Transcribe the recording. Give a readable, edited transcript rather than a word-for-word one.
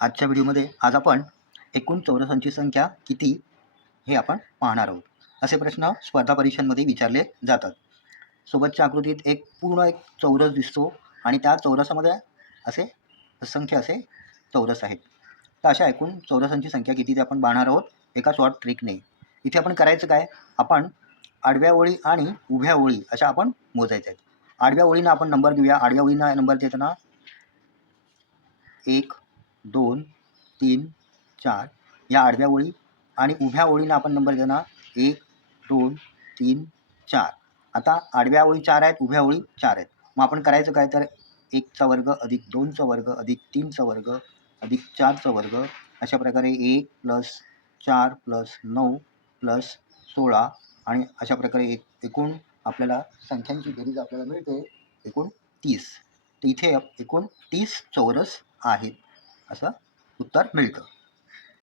आजच्या व्हिडिओमध्ये आज आपण एकूण चौरसांची संख्या किती हे आपण पाहणार आहोत. असे प्रश्न स्पर्धा परीक्षांमध्ये विचारले जातात. सोबतच्या आकृतीत एक चौरस दिसतो आणि त्या चौरसामध्ये असे असंख्य असे चौरस आहेत. तर अशा एकूण चौरसांची संख्या किती ते आपण पाहणार आहोत एका शॉर्ट ट्रिकने. इथे आपण करायचं काय, आपण आडव्या ओळी आणि उभ्या ओळी अशा आपण मोजायच्या आहेत. आडव्या ओळींना आपण नंबर देऊया. आडव्या ओळींना नंबर देताना 1 2 3 4 या आडव्या ओळी आणि उभ्या ओळींना आपण नंबर देणार 1 2 3 4. आता आडव्या ओळी 4 आहेत, उभ्या ओळी 4 आहेत. मग आपण करायचं काय, तर 1चा वर्ग अधिक 2चा वर्ग अधिक 3चा वर्ग अधिक 4चा वर्ग अशा प्रकारे 1 + 4 + 9 + 16 आणि अशा प्रकारे एकूण आपल्याला संख्यांची बेरीज आपल्याला मिळते एकूण 30. तर इथे एकूण 30 चौरस आहेत असं उत्तर मिळतं.